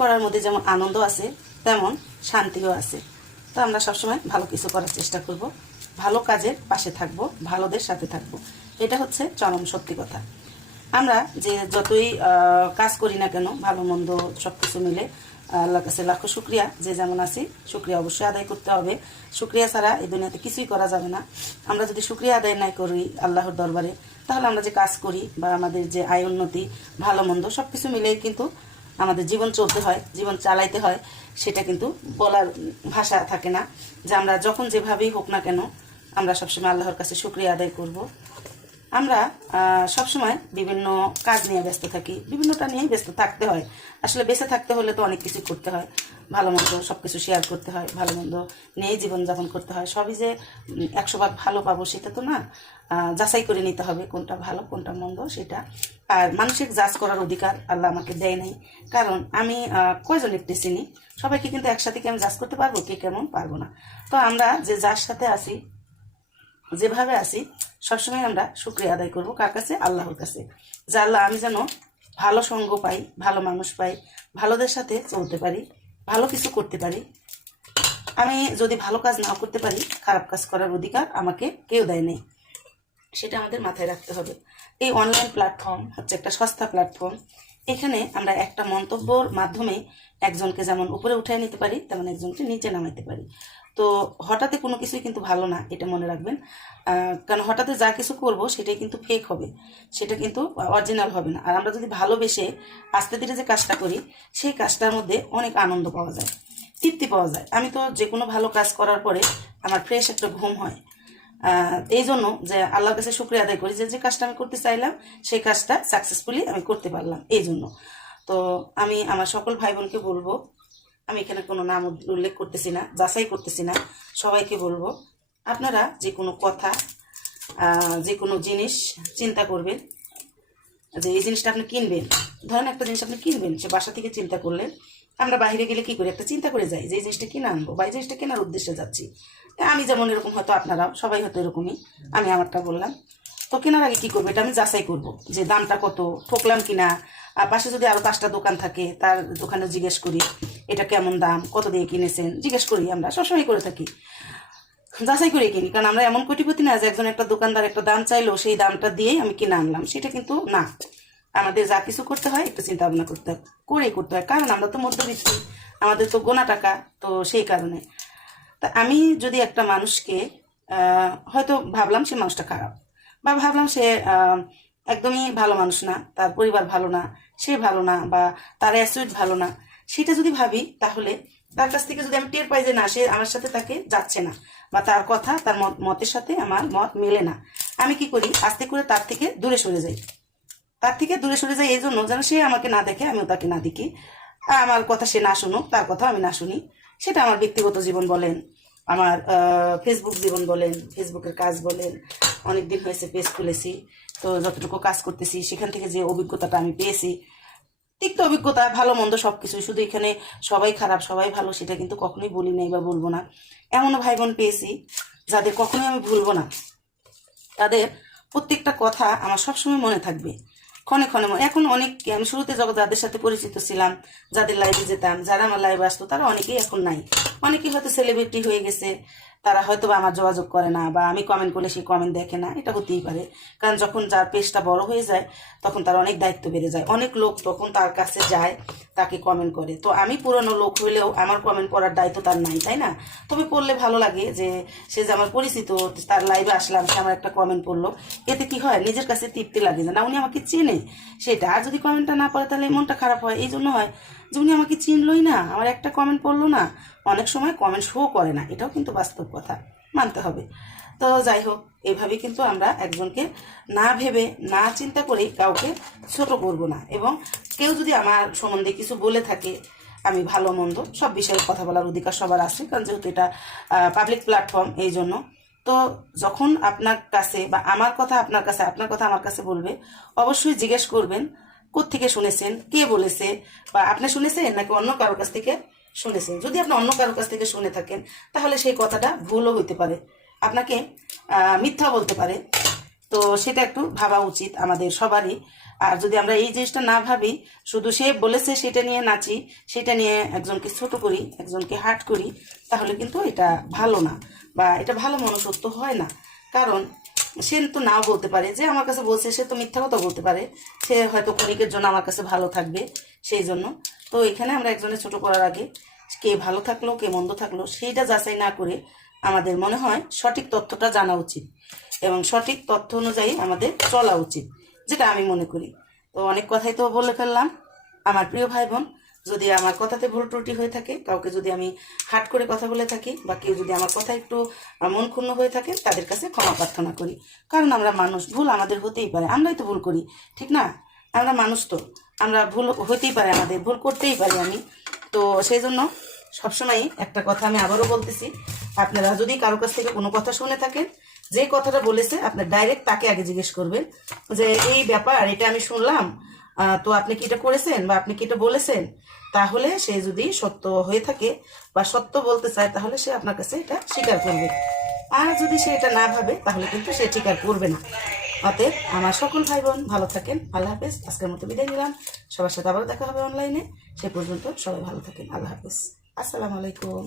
করার মধ্যে যেমন আনন্দ আছে, তেমন শান্তিও আছে। তো আমরা সবসময় ভালো কিছু করার চেষ্টা করব, ভালো কাজের পাশে থাকব, ভালোদের সাথে থাকব। এটা হচ্ছে চরম সত্যি কথা। আমরা যে যতই কাজ করি না কেন, ভালো মন্দ সব কিছু মিলে, আল্লাহর কাছে লাখো শুক্রিয়া। যে যেমন আছি, শুক্রিয়া অবশ্যই আদায় করতে হবে। শুক্রিয়া ছাড়া এই দুনিয়াতে কিছুই করা যাবে না। আমরা যদি শুক্রিয়া আদায় না করি আল্লাহর দরবারে, তাহলে আমরা যে কাজ করি বা আমাদের যে আয় উন্নতি, ভালো মন্দ সব কিছু মিলেই কিন্তু আমাদের জীবন চলতে হয়, জীবন চালাইতে হয়, সেটা কিন্তু বলার ভাষা থাকে না। যে আমরা যখন যেভাবেই হোক না কেন, আমরা সবসময় আল্লাহর কাছে শুক্রিয়া আদায় করব। আমরা সব সবসময় বিভিন্ন কাজ নিয়ে ব্যস্ত থাকি, বিভিন্নটা নিয়েই ব্যস্ত থাকতে হয়। আসলে বেঁচে থাকতে হলে তো অনেক কিছু করতে হয়। ভালো মন্দ সব কিছু শেয়ার করতে হয় ভালো মন্দ নিয়েই জীবনযাপন করতে হয়। সবই যে একশো ভাগ ভালো পাবো সেটা তো না। যাচাই করে নিতে হবে কোনটা ভালো, কোনটা মন্দ সেটা। আর মানসিক জাজ করার অধিকার আল্লাহ আমাকে দেয় নাই। কারণ আমি কয়জন একটি চিনি সবাইকে কিন্তু একসাথে কি আমি জাজ করতে পারব? কে কেমন পারব না। তো আমরা যে যার সাথে আছি, যেভাবে আছি, সবসময় আমরা শুক্রিয়া আদায় করব কার কাছে? আল্লাহর কাছে। যে আল্লাহ আমি যেন ভালো সঙ্গ পাই, ভালো মানুষ পাই, ভালোদের সাথে চলতে পারি। ভালো কিছু করতে পারি। আমি যদি ভালো কাজ না করতে পারি, খারাপ কাজ করার অধিকার আমাকে কেউ দেয় নেই। সেটা আমাদের মাথায় রাখতে হবে। এই অনলাইন প্ল্যাটফর্ম হচ্ছে একটা সস্তা প্ল্যাটফর্ম এখানে আমরা একটা মন্তব্যর মাধ্যমে একজনকে যেমন উপরে উঠে নিতে পারি, তেমন একজনকে নিচে নামাইতে পারি। তো হঠাৎ কোনো কিছুই কিন্তু ভালো না, এটা মনে রাখবেন। কারণ হঠাৎ যা কিছু করব সেটাই কিন্তু ফেক হবে, সেটা কিন্তু অরিজিনাল হবে না। আর আমরা যদি ভালোবেসে আস্তে ধীরে যে কাজটা করি, সেই কাজটার মধ্যে অনেক আনন্দ পাওয়া যায়, তৃপ্তি পাওয়া যায়। আমি তো যে কোনো ভালো কাজ করার পরে আমার ফ্রেশ একটা ঘুম হয়। এই জন্য যে আল্লাহর কাছে শুক্রিয়া আদায় করি যে যে কাজটা আমি করতে চাইলাম, সেই কাজটা সাকসেসফুলি আমি করতে পারলাম, এই জন্য। তো আমি আমার সকল ভাই বোনকে বলব আমি এখানে কোনো নাম উল্লেখ করতেছি না, যাচাই করতেছি না, সবাইকে বলব। আপনারা যে কোনো কথা যে কোনো জিনিস চিন্তা করবেন, যে এই জিনিসটা আপনি কিনবেন, ধরেন একটা জিনিস আপনি কিনবেন, সে বাসা থেকে চিন্তা করলেন, আমরা বাইরে গেলে কি করি? একটা চিন্তা করে যাই, যে এই জিনিসটা কিনে আনব বা এই জিনিসটা কেনার উদ্দেশ্যে যাচ্ছি। আমি যেমন এরকম হয়তো আপনারাও, সবাই হয়তো এরকমই, আমি আমারটা বললাম। তো কেনার আগে কী করব? এটা আমি যাচাই করব, যে দামটা কত, ঠকলাম কিনা আর পাশে যদি আরও পাঁচটা দোকান থাকে, তার দোকানে জিজ্ঞেস করি, এটা কেমন দাম? কত দিয়ে কিনেছেন? জিজ্ঞেস করি আমরা, সবসময় করে থাকি। যাচাই করে কিনি, কারণ আমরা এমন কোটিপতি না যে একজন একটা দোকানদার একটা দাম চাইলো সেই দামটা দিয়েই আমি কিনে আনলাম। সেটা কিন্তু না। আমাদের যা কিছু করতে হয়, একটু চিন্তা ভাবনা করতে হয়, করেই করতে হয়। কারণ আমরা তো মধ্যবিত্তি, আমাদের তো গোনা টাকা, তো সেই কারণে। তা আমি যদি একটা মানুষকে হয়তো ভাবলাম সে মানুষটা খারাপ, বা ভাবলাম সে একদমই ভালো মানুষ না, তার পরিবার ভালো না, সে ভালো না বা তার অ্যাসুইট ভালো না। সেটা যদি ভাবি, তাহলে তার কাছ থেকে যদি আমি টের পাই যে না, সে আমার সাথে তাকে যাচ্ছে না বা তার কথা, তার মত- মতের সাথে আমার মত মেলে না, আমি কি করি? আস্তে করে তার থেকে দূরে সরে যাই। তার থেকে দূরে সরে যাই এই জন্য যেন সে আমাকে না দেখে, আমিও তাকে না দেখি। আমার কথা সে না শুনুক, তার কথা আমি না শুনি। সেটা আমার ব্যক্তিগত জীবন বলেন। আমার ফেসবুক জীবন বলেন ফেসবুকের কাজ বলেন অনেক দিন হয়েছে পেজ খুলেছি। তো যতটুকু কাজ করতেছি, সেখান থেকে যে অভিজ্ঞতাটা আমি পেয়েছি তিক্ত অভিজ্ঞতা, ভালো মন্দ সব কিছুই শুধু এখানে সবাই খারাপ, সবাই ভালো, সেটা কিন্তু কখনোই বলি নাই বা বলব না। এমনও ভাই বোন পেয়েছি, যাদের কখনোই আমি ভুলবো না। তাদের প্রত্যেকটা কথা আমার সবসময় মনে থাকবে। ক্ষণে ক্ষণে এখন অনেক আমি শুরুতে যখন যাদের সাথে পরিচিত ছিলাম, যাদের লাইভে যেতাম, যারা আমার লাইভে আসতো, তারা অনেকেই এখন নাই। অনেকেই হয়তো সেলিব্রিটি হয়ে গেছে তারা হয়তো বা আমার যোগাযোগ করে না বা আমি কমেন্ট করলে সেই কমেন্ট দেখে না, এটা হতেই পারে। কারণ যখন যার পেজটা বড় হয়ে যায়, তখন তার অনেক দায়িত্ব বেড়ে যায়। অনেক লোক তখন তার কাছে যায়, তাকে কমেন্ট করে। তো আমি পুরনো লোক হইলেও আমার কমেন্ট করার দায়িত্ব তার নাই, তাই না? তবে পড়লে ভালো লাগে যে, সে যে আমার পরিচিত, তার লাইভে আসলাম, সে আমার একটা কমেন্ট পড়ল এতে কি হয়? নিজের কাছে তৃপ্তি লাগে না, উনি আমাকে চেনে। সেটা আর যদি কমেন্টটা না পড়ে তাহলে মনটা খারাপ হয়। এই জন্য হয় যে, উনি আমাকে চিনলই না। আমার একটা কমেন্ট পড়ল না। অনেক সময় কমেন্ট শো করে না, এটাও কিন্তু বাস্তব কথা, মানতে হবে। তো যাই হোক এভাবেই কিন্তু আমরা একজনকে না ভেবে, না চিন্তা করে কাউকে ছোট করব না এবং কেউ যদি আমার সম্বন্ধে কিছু বলে থাকে, আমি ভালো মন্দ সব বিষয়ে কথা বলার অধিকার সবার আছে, কারণ যেহেতু এটা পাবলিক প্ল্যাটফর্ম এই জন্য। তো যখন আপনার কাছে বা আমার কথা আপনার কাছে, আপনার কথা আমার কাছে বলবে, অবশ্যই জিজ্ঞেস করবেন থেকে শুনেছেন, কে বলেছে, বা আপনি শুনেছেন নাকি অন্য কারোর কাছ থেকে? শুনেছেন। যদি আপনি অন্য কারোর কাছ থেকে শুনে থাকেন, তাহলে সেই কথাটা ভুলও হইতে পারে। আপনাকে মিথ্যা বলতে পারে। তো সেটা একটু ভাবা উচিত আমাদের সবারই। আর যদি আমরা এই জিনিসটা না ভাবি, শুধু সে বলেছে সেটা নিয়ে নাচি, সেটা নিয়ে একজনকে ছোট করি, একজনকে হার্ট করি, তাহলে কিন্তু এটা ভালো না বা এটা ভালো মনুষ্যত্ব হয় না। কারণ সে তো নাও বলতে পারে যে, আমার কাছে বলছে সে তো মিথ্যা কথা বলতে পারে। সে হয়তো ক্ষণিকের জন্য আমার কাছে ভালো থাকবে। সেই জন্য তো এখানে আমরা একজনের ছোট করার আগে কে ভালো থাকল, কে মন্দ থাকল, সেইটা যাচাই না করে আমাদের মনে হয় সঠিক তথ্যটা জানা উচিত এবং সঠিক তথ্য অনুযায়ী আমাদের চলা উচিত, যেটা আমি মনে করি। তো অনেক কথাই তো বলে ফেললাম। আমার প্রিয় ভাই বোন যদি আমার কথাতে ভুল ত্রুটি হয়ে থাকে, কাউকে যদি আমি হাট করে কথা বলে থাকি বা কেউ যদি আমার কথা একটু মন ক্ষুণ্ণ হয়ে থাকে, তাদের কাছে ক্ষমা প্রার্থনা করি। কারণ আমরা মানুষ, ভুল আমাদের হতেই পারে, আমরাই তো ভুল করি, ঠিক না? আমরা মানুষ তো। আমরা ভুল হতেই পারে, আমাদের ভুল করতেই পারি আমি। তো সেই জন্য সবসময় একটা কথা আমি আবারও বলতেছি, আপনারা যদি কারও কাছ থেকে কোনো কথা শুনে থাকেন, যে কথাটা বলেছে, আপনার ডাইরেক্ট তাকে আগে জিজ্ঞেস করবেন যে, এই ব্যাপার এটা আমি শুনলাম তো আপনি কি এটা করেছেন বা আপনি কি এটা বলেছেন? তাহলে সে যদি সত্য হয়ে থাকে বা সত্য বলতে চায়, তাহলে সে আপনার কাছে এটা স্বীকার করবে। আর যদি সে এটা না ভাবে, তাহলে কিন্তু সে স্বীকার করবে না। অতএব আমার সকল ভাই বোন ভালো থাকেন, আল্লাহ হাফেজ। আজকের মতো বিদায় নিলাম। সবার সাথে আবারও দেখা হবে অনলাইনে সে পর্যন্ত সবাই ভালো থাকেন, আল্লাহ হাফেজ। আসসালামু আলাইকুম।